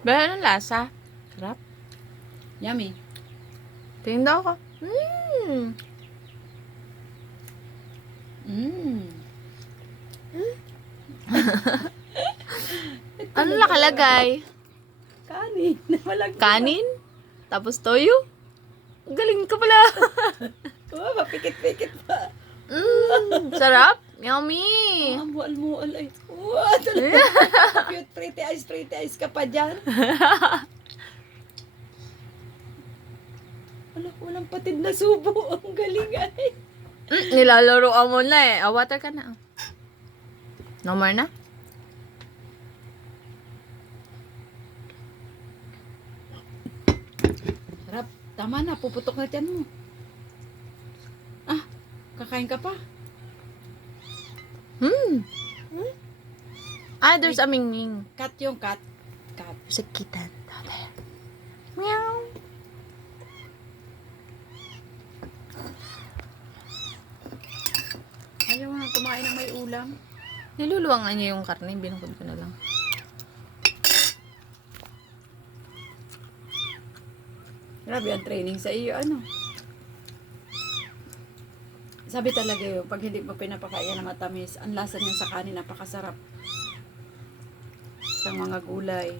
Pero anong lasa? Sarap. Yummy. Tingin daw ako. Ano nakalagay? Kanin. Walang Kanin? Tapos toyo? Galing ka pala. Oh, mapikit-pikit pa. Sarap. Yummy. Ang mual-mual ay. Wow, talaga. Cute, pretty eyes ka pa dyan. Walang patid na subo. Ang galing ay. Nilalaroan mo na eh. Water ka na. No more na? Sarap. Tama na, puputok na tiyan mo. Ah, kakain ka pa. There's a mingming. Cut yung cut. Cut. There's a kitten down there. Meow. Ayaw nga kumain ng may ulam. Niluluwangan niya yung karne. Binukod ko na lang. Grabe ang training sa iyo, ano? Sabi talaga yun, pag hindi mo pinapakain na matamis, ang lasa niyan sa kanin, napakasarap. Sa mga gulay.